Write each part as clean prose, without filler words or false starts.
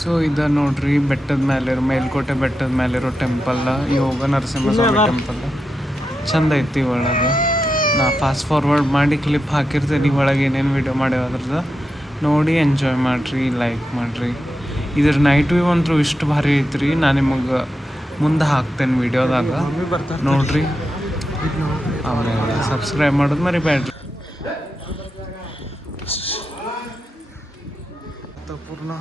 So ಇದು ನೋಡ್ರಿ ಬೆಟ್ಟದ ಮೇಲಿರೋ ಮೇಲ್ಕೋಟೆ ಬೆಟ್ಟದ ಮೇಲಿರೋ ಟೆಂಪಲ್ ಯೋಗ ನರಸಿಂಹಸ್ವಾಮಿ ಟೆಂಪಲ್ ಚಂದ ಐತಿ ಒಳಗೆ. ನಾ ಫಾಸ್ಟ್ ಫಾರ್ವರ್ಡ್ ಮಾಡಿ ಕ್ಲಿಪ್ ಹಾಕಿರ್ತೀನಿ ಒಳಗೆ ಏನೇನು ವೀಡಿಯೋ ಮಾಡ್ಯಾವ ಅದ್ರದ್ದು ನೋಡಿ ಎಂಜಾಯ್ ಮಾಡಿರಿ, ಲೈಕ್ ಮಾಡಿರಿ. ಇದ್ರ ನೈಟ್ ವ್ಯೂ ಅಂತೂ ಇಷ್ಟು ಭಾರಿ ಐತ್ರಿ. ನಾನು ನಿಮಗೆ ಮುಂದೆ ಹಾಕ್ತೇನೆ ವೀಡಿಯೋದಾಗ ನೋಡ್ರಿ. ಆಮೇಲೆ ಸಬ್ಸ್ಕ್ರೈಬ್ ಮಾಡೋದು ಮರಿಬೇಡ್ರಿ. ಪೂರ್ಣ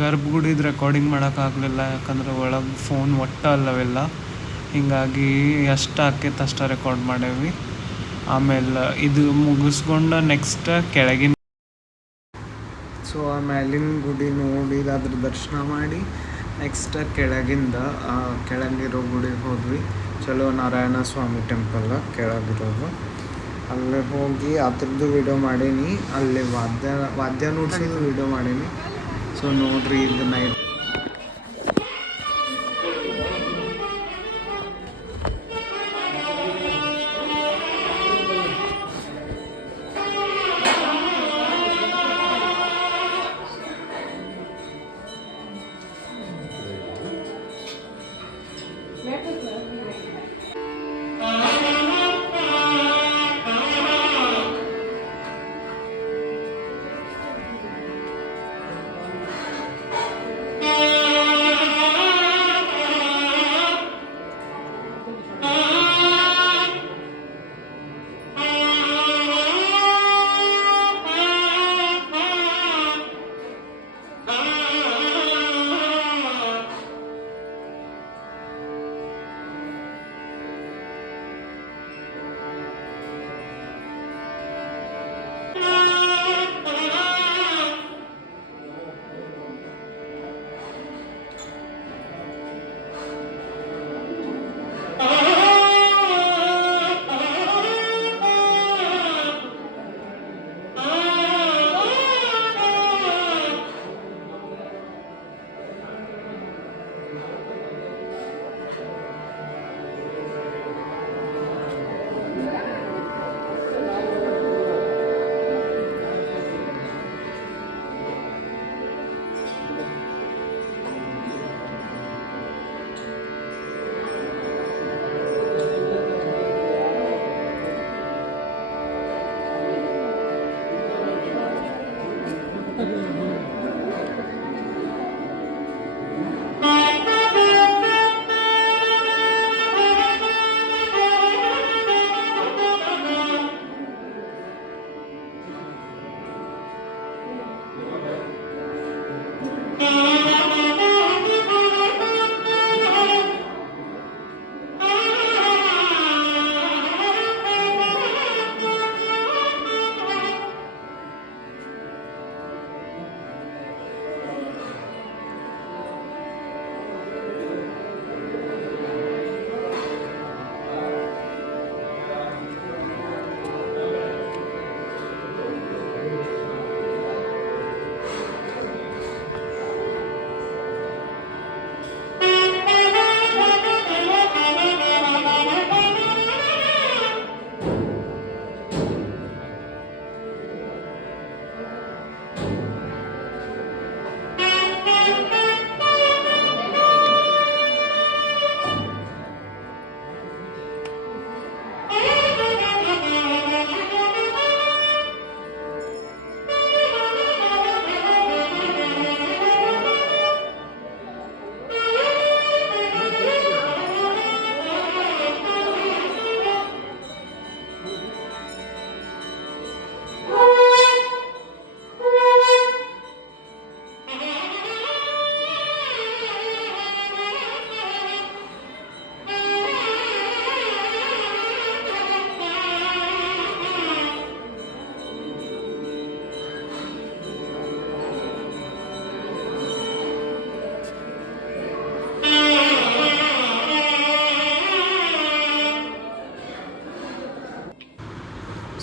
ಗರ್ಭಗುಡಿದು ರೆಕಾರ್ಡಿಂಗ್ ಮಾಡೋಕ್ಕಾಗಲಿಲ್ಲ, ಯಾಕಂದ್ರೆ ಒಳಗೆ ಫೋನ್ ಒಟ್ಟು ಅಲ್ಲವೆಲ್ಲ. ಹೀಗಾಗಿ ಎಷ್ಟು ಆಕೈತೆ ಅಷ್ಟು ರೆಕಾರ್ಡ್ ಮಾಡೇವಿ. ಆಮೇಲೆ ಇದು ಮುಗಿಸ್ಕೊಂಡು ನೆಕ್ಸ್ಟ್ ಕೆಳಗಿನ ಸೊ ಆ ಮೇಲಿನ ಗುಡಿ ನೋಡಿ ಅದ್ರ ದರ್ಶನ ಮಾಡಿ ನೆಕ್ಸ್ಟ್ ಕೆಳಗಿರೋ ಗುಡಿಗೆ ಹೋದ್ವಿ. ಚಲೋ ನಾರಾಯಣ ಸ್ವಾಮಿ ಟೆಂಪಲ್ ಕೆಳಗಿರೋದು. ಅಲ್ಲೇ ಹೋಗಿ ಅದ್ರದ್ದು ವೀಡಿಯೋ ಮಾಡೀನಿ. ಅಲ್ಲಿ ವಾದ್ಯ ನುಡ್ಸೋದು ವೀಡಿಯೋ ಮಾಡೀನಿ. ಸೊ ನೋಡ್ರಿ ಇದು ನೈಟ್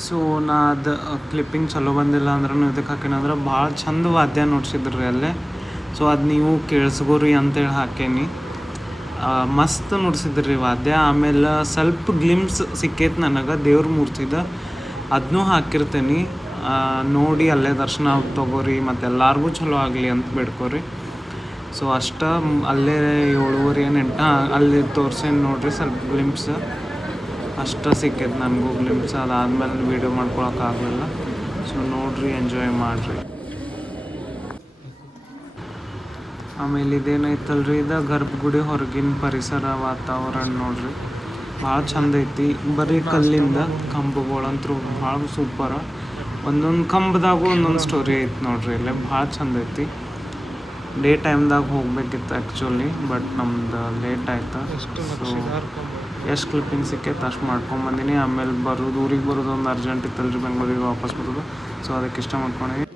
ಸೊ ನಾ ಅದು ಕ್ಲಿಪ್ಪಿಂಗ್ ಚಲೋ ಬಂದಿಲ್ಲ ಅಂದ್ರೂ ಇದಕ್ಕೆ ಹಾಕೇನಂದ್ರೆ ಭಾಳ ಚಂದ ವಾದ್ಯ ನೋಡ್ಸಿದ್ರು ರೀ ಅಲ್ಲೇ. ಸೊ ಅದು ನೀವು ಕೇಳಿಸ್ಕೋರಿ ಅಂತೇಳಿ ಹಾಕೇನಿ. ಮಸ್ತ್ ನುಡ್ಸಿದ್ರಿ ವಾದ್ಯ. ಆಮೇಲೆ ಸ್ವಲ್ಪ ಗ್ಲಿಮ್ಸ್ ಸಿಕ್ಕೈತೆ ನನಗೆ ದೇವ್ರ ಮೂರ್ತಿದ, ಅದನ್ನೂ ಹಾಕಿರ್ತೇನೆ. ನೋಡಿ ಅಲ್ಲೇ ದರ್ಶನ ತೊಗೋರಿ ಮತ್ತು ಎಲ್ಲರಿಗೂ ಚಲೋ ಆಗಲಿ ಅಂತ ಬೇಡ್ಕೋರಿ. ಸೊ ಅಷ್ಟೇ. ಅಲ್ಲೇ 7:30 8 ಅಲ್ಲಿ ತೋರ್ಸೇನು ನೋಡಿರಿ ಸ್ವಲ್ಪ ಗ್ಲಿಮ್ಸ್. ಅಷ್ಟು ಸಿಕ್ಕೈತೆ ನನಗೂ ಗ್ಲಿಮ್ಸ್. ಅದಾದಮೇಲೆ ವೀಡಿಯೋ ಮಾಡ್ಕೊಳಕ್ಕಾಗಲಿಲ್ಲ. ಸೊ ನೋಡಿರಿ, ಎಂಜಾಯ್ ಮಾಡಿರಿ. ಆಮೇಲೆ ಇದೇನೈತಲ್ರಿ, ಇದು ಗರ್ಭಗುಡಿ ಹೊರಗಿನ ಪರಿಸರ ವಾತಾವರಣ ನೋಡಿರಿ, ಭಾಳ ಚಂದ ಐತಿ. ಬರೀ ಕಲ್ಲಿಂದ ಕಂಬಗಳಂತೂ ಭಾಳ ಸೂಪರ. ಒಂದೊಂದು ಕಂಬದಾಗೂ ಒಂದೊಂದು ಸ್ಟೋರಿ ಐತಿ ನೋಡ್ರಿ. ಇಲ್ಲೇ ಭಾಳ ಚಂದ ಐತಿ. ಡೇ ಟೈಮ್ದಾಗ ಹೋಗ್ಬೇಕಿತ್ತು ಆ್ಯಕ್ಚುಲಿ, ಬಟ್ ನಮ್ದು ಲೇಟ್ ಆಯ್ತು. ಸೊ ಎಷ್ಟು ಕ್ಲಿಪ್ಪಿಂಗ್ ಸಿಕ್ಕೈತೆ ಅಷ್ಟು ಮಾಡ್ಕೊಂಬಂದಿನಿ. ಆಮೇಲೆ ಊರಿಗೆ ಬರೋದು ಒಂದು ಅರ್ಜೆಂಟ್ ಇತ್ತಲ್ರಿ, ಬೆಂಗಳೂರಿಗೆ ವಾಪಸ್ ಬರೋದು. ಸೊ ಅದಕ್ಕೆ ಇಷ್ಟ ಮಾಡ್ಕೊಂಡೀನಿ.